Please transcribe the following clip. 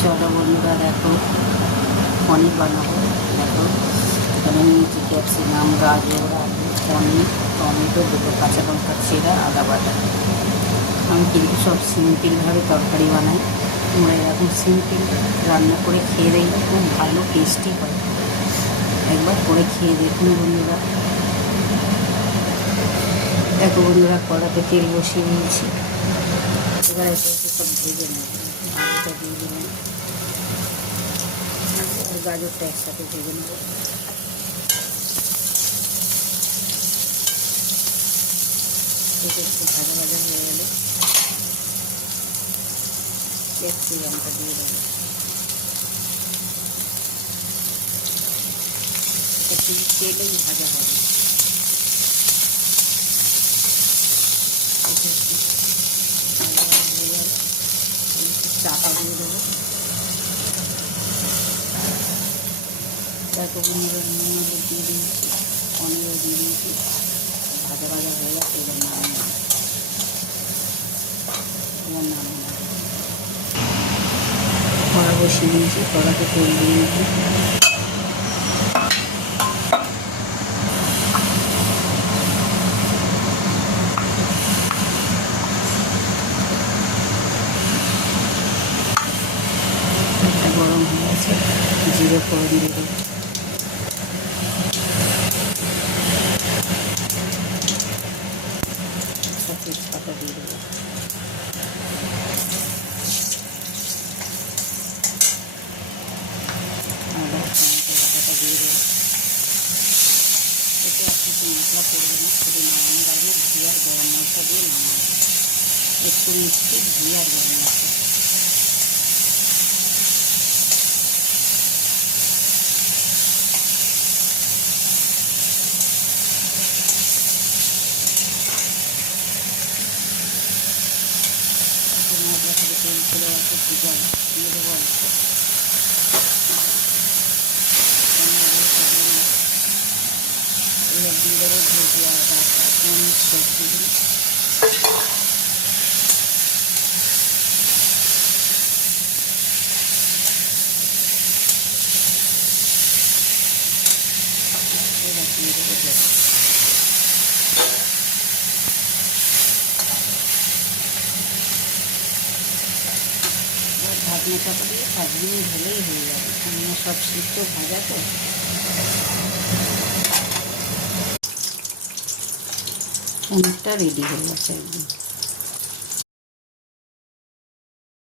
চলো বন্ধুরা, দেখো পনির বানাবো। দেখো এখানে নিয়েছি ক্যাপসিকাম, গাজর, আলু, পনির, টমেটো, দুটো কাঁচা লঙ্কা চেরা, আদা বাটা। আমি কিন্তু সব সিম্পলভাবে তরকারি বানাই। তোমরা এরকম সিম্পল রান্না করে খেয়ে দেখলে খুব ভালো টেস্টি হয়। একবার করে খেয়ে দেখুন বন্ধুরা। দেখো বন্ধুরা, কড়াতে তেল বসিয়ে নিয়েছি। এবার এতে সব ভেজে নেব। আলুটা দিয়ে দিলাম আর গাজরটা একসাথে ভেজে নেব। এটা একটু ভাজা ভাজা হয়ে গেলে ক্যাপসিকামটা দিয়ে দেবো। একটু তেলেই ভাজা হবে। একটু ভাজা ভাজা হয়ে গেলে একটু চাপা দিয়ে দেবো। দেখো বন্ধুরা, নুন দিয়ে দিয়েছি, পনিরও দিয়ে দিয়েছি। ভাজা ভাজা হয়ে গেছে। এবার নামিয়ে কড়া বসিয়ে দিয়েছি। কড়াতে তেল দিয়ে দিয়েছি। গরম হয়ে গেছে, জিরে ফোড়ন দিয়ে দেবো। তেজপাতা দিয়ে দেবো। আদা টমেটো বাটাটা দিয়ে দেবো। এতে আর কিছু মশলা পড়বে না, শুধু নামানোর আগে ঘি আর গরম মশলা দিয়ে নামাবো। একটু মিষ্টি, ঘি আর গরম মশলা। মশলা থেকে তেল চলে আসে, জল দিয়ে দেবো অল্প। এবার দিয়ে দেবো ভেজে আর রাখা পনির সবজিগুলো। এবার দিয়ে দেবো জল। ঢাকনা চাপা দিয়ে 5 মিনিট হলেই হয়ে যাবে, কেননা সব সিদ্ধ ভাজা তো। পনিরটা রেডি হয়ে গেছে একদম।